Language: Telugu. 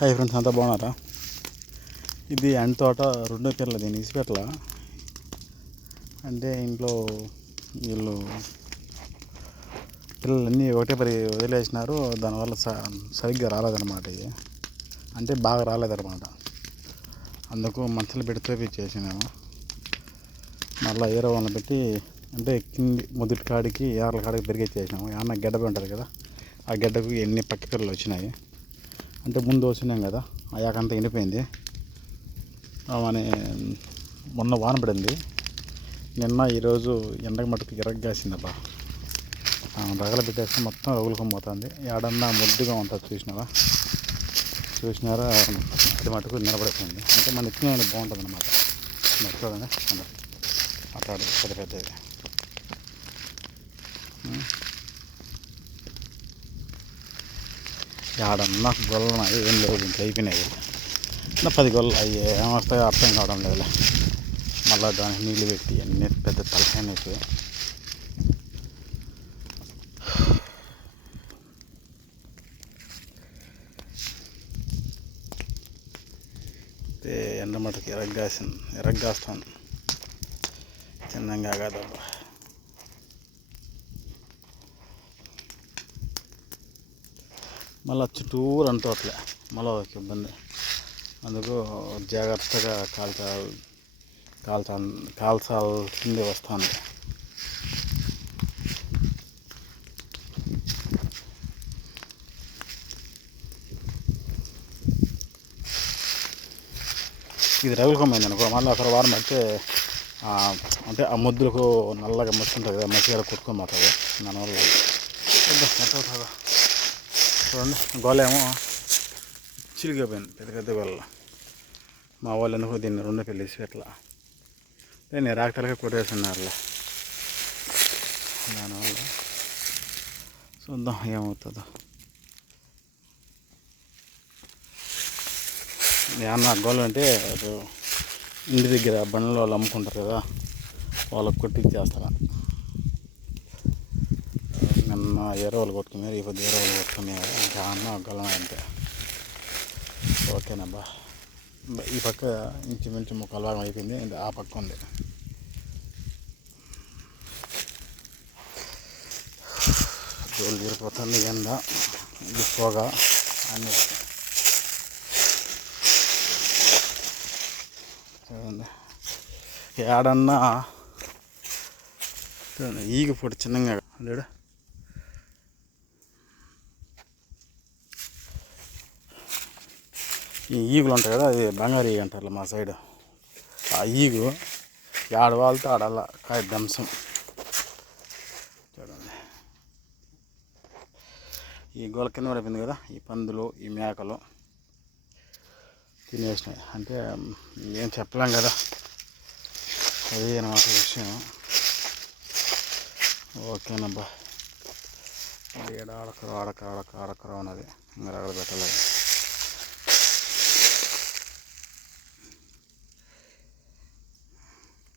హాయ్ ఫ్రెండ్స్, అంతా బాగున్నారా? ఇది అండ్ తోట రెండో పిల్లలు. దీన్ని ఇసిపెట్టల అంటే ఇంట్లో వీళ్ళు పిల్లలన్నీ ఒకటే పరి వదిలేసినారు. దానివల్ల సరిగ్గా రాలేదన్నమాట. ఇది అంటే బాగా రాలేదన్నమాట. అందుకు మనుషులు పెట్టి తోపించేసినాము. మళ్ళీ ఏరో వాళ్ళని పెట్టి అంటే కింది మొదటి కాడికి ఏర్ల కాడికి పెరిగేసేసినాము. ఏమన్నా గడ్డ ఉంటుంది కదా, ఆ గడ్డకు ఎన్ని పక్క పిల్లలు వచ్చినాయి. అంటే ముందు వచ్చినాం కదా, అయ్యాకంతా ఎండిపోయింది. అని మొన్న వాన పడింది. నిన్న ఈరోజు ఎండకు మటుకు ఎరగ్గాసిందబ్బా. రగల పెట్టేస్తే మొత్తం రగులుకొని ఏడన్నా ముద్దుగా ఉంటుంది. చూసినారా? అది మటుకు నిలబడిపోయింది. అంటే మన ఇచ్చిన బాగుంటుంది అన్నమాట. చూడండి, అట్లాడు పెద్ద పెద్దది. ఏడన్నా గొల్లన ఏం లేవు, ఇంట్లో అయిపోయినాయి. 10 గొల్లలు అవి ఏమొస్తాయో అర్థం కావడం లేదులే. మళ్ళీ దానికి నీళ్ళు పెట్టి అన్ని పెద్ద తలకాయనైతే ఎండ మటుకు ఎరగ్గాస్తాను. చిన్నంగా కాదబ్బా. మళ్ళీ చుట్టూరు అంటోట్లే, మళ్ళీ ఒక ఇబ్బంది. అందుకు జాగ్రత్తగా కాల్చాల్సిందే వస్తుంది. ఇది రగులుకోమైంది అనుకో, మళ్ళీ ఒక వారం పడితే అంటే ఆ ముద్దులకు నల్లగా మసి ఉంటుంది కదా, మసిగా కొట్టుకొని పోతుంది. దానివల్ల చూడండి, గోలేమో చిలిగిపోయింది. పెద్ద పెద్ద గోళ్ళ. మా వాళ్ళు ఎందుకు దీన్ని రెండో పెళ్ళి ఇట్లా నేను రాక్టర్గా కొట్టేస్తున్నారులే. దానివల్ల చూద్దాం ఏమవుతుందో. ఏమన్నా గోళ్ళు అంటే ఇంటి దగ్గర బండ్లో వాళ్ళు అమ్ముకుంటారు కదా, వాళ్ళకి కొట్టించేస్తారా. నిన్న ఎరవలు కొట్టుకున్నారు, ఈ పొద్దు ఎరవలు కొట్టుకున్నారు. ఇంకా అన్న గొల్లం అంతే. ఓకేనబ్బా. ఈ పక్క ఇంచుమించు ముక్కల భాగం అయిపోయింది. ఆ పక్క ఉంది. జోలు తీరిపోతుంది. ఎండ, ఇది పొగ అన్నీ చూడండి. ఏడన్నా ఈగ పొడి చిన్నగా లేడు. ఈ ఈగులు ఉంటాయి కదా, అది బంగారు ఈగ అంటారు మా సైడ్. ఆ ఈగు వాళ్ళతో ఆడల్లా కాయ దంసం. చూడండి, ఈ గోల కింద పడిపోయింది కదా, ఈ పందులు ఈ మేకలు తినేసినాయి. అంటే ఏం చెప్పలేం కదా, అదే అన్నమాట విషయం. ఓకేనబ్బా. ఆడకర ఉన్నది, ఇంకా అక్కడ పెట్టలేదు.